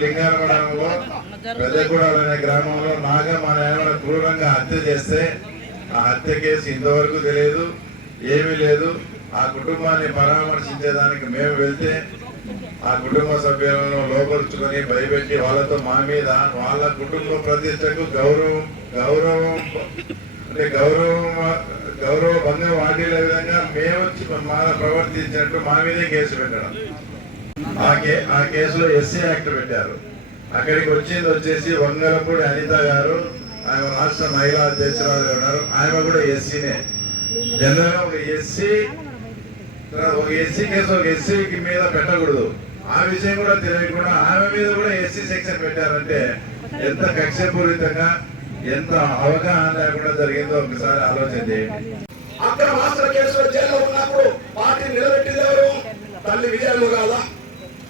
లింగారమణంలో పెద్దగూడెం అనే గ్రామంలో నాగా అనే ఆమెను క్రూరంగా హత్య చేస్తే ఆ హత్య కేసు ఇంతవరకు తెలియదు ఏమీ లేదు. ఆ కుటుంబాన్ని పరామర్శించేదానికి మేము వెళ్తే ఆ కుటుంబ సభ్యులను లోపరుచుకొని భయపెట్టి వాళ్ళతో మా మీద వాళ్ళ కుటుంబ ప్రతిష్టకు గౌరవం గౌరవం అంటే గౌరవం గౌరవ భంగం వాటిల్లే విధంగా మేము మా ప్రవర్తించినట్టు మా మీదే కేసు పెట్టడం. ఆ కే ఆ కేసులో ఎస్సీ యాక్ట్ పెట్టారు. అక్కడికి వచ్చింది వచ్చేసి వంగలపూడి అనిత గారు ఆమె రాష్ట్ర మహిళా అధ్యక్షురాలు ఉన్నారు. ఆమె కూడా ఎస్సీనే. జనరల్గా ఒక ఎస్సీ ఒక ఎస్సీ కేసు ఒక ఎస్సీ మీద పెట్టకూడదు. ఆ విషయం కూడా తెలియకుండా ఆమె మీద కూడా ఎస్సీ సెక్షన్ పెట్టారంటే ఎంత కక్షపూరితంగా ఎంత అవగాహన లేకుండా జరిగిందో ఒకసారి ఆలోచన చేయండి. అక్కడ మాస్టర్ కేసులో జైల్లో ఉన్నప్పుడు పార్టీ నిలబెట్టింది తల్లి విజయమ్మ కాదా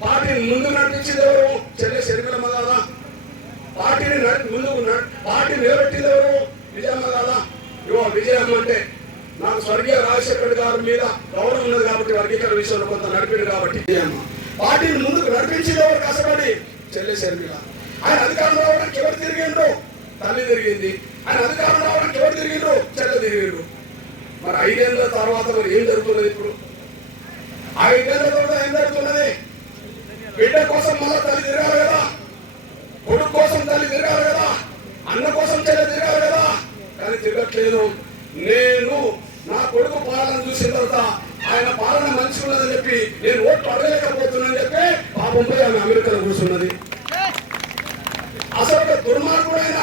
పార్టీని ముందు నడిపించింది ఎవరు చెల్లె శరీరమ్మ కాదా పార్టీని నడి- ముందు పార్టీని నిలబెట్టింది ఎవరు విజయమ్మ కాదా ఇవో విజయమ్మ అంటే నాకు స్వర్గీయ రాజశేఖర్ గారి మీద గౌరవం ఉన్నది కాబట్టి వర్గీకరణ విషయంలో కొంత నడిపింది కాబట్టి విజయమ్మ. పార్టీని ముందుకు నడిపించింది ఎవరు కష్టపడి చెల్లె శర్మిల ఆయన అధికారం రావడానికి ఎవరు తిరిగిండ్రు? తల్లి తిరిగింది. ఆయన అధికారం రావడానికి ఎవరు తిరిగిండ్రు? చెల్లె తిరిగిండ్రు. మరి ఐదేళ్ళ తర్వాత మరి ఏం జరుగుతున్నది ఇప్పుడు? ఐదేళ్ళ తర్వాత ఏం జరుగుతున్నది? బిడ్డ కోసం మళ్ళా తల్లి తిరగాలి కదా. కొడుకు కోసం తల్లి తిరగాలి కదా. అన్న కోసం చెల్లి తిరగాలి కదా. కానీ తిరగట్లేదు. నేను నా కొడుకు పాలన చూసిన తర్వాత ఆయన పాలన మంచి ఉన్నదని చెప్పి నేను ఓట్లు అడగలేకపోతున్నానని చెప్పి పాపం పోయి ఆమె అమెరికాలో కూర్చున్నది. అసలు ఒక దుర్మార్గుడైన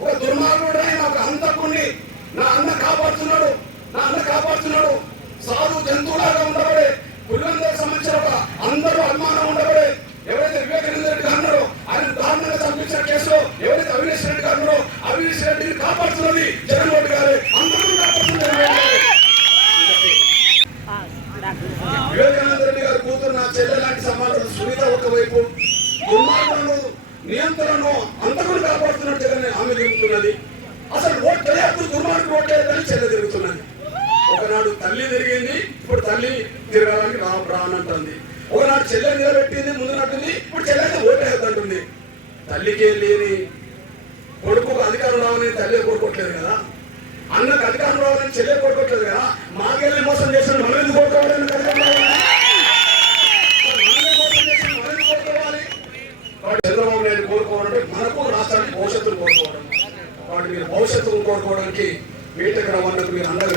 ఒక దుర్మార్గుడైన ఒక హంతకుణ్ణి నా అన్న కాపాడుతున్నాడు. నా అన్న కాపాడుతున్నాడు. సాధు జంతువులాగా ఉండబడే పులివెందులకు సంబంధించిన ఒక అందరూ అనుమానం నియంత్రణను అంతకుని కాపాడుతున్నట్టు ఆమె జరుగుతున్నది. అసలు ఓట్ తెలియదు దుర్మార్గం ఓట్లేదని చెల్లె తిరుగుతున్నది ఒకనాడు తల్లి తిరిగింది ఇప్పుడు తల్లి తిరగడానికి రా రానంటుంది ఒకనాడు చెల్లె నిలబెట్టింది ముందు నట్టుంది ఇప్పుడు చెల్లె ఓటేద్దంటుంది తల్లికి లేని కొడుకు అధికారం రావాలని తల్లి కోరుకోవట్లేదు కదా? అన్నకు అధికారం రావాలని చెల్లె కోరుకోవట్లేదు కదా? మాకెళ్ళి మోసం చేసి మీరు భవిష్యత్తును కోరుకోవడానికి మీటకు రమ్మన్నకు మీరు అందరూ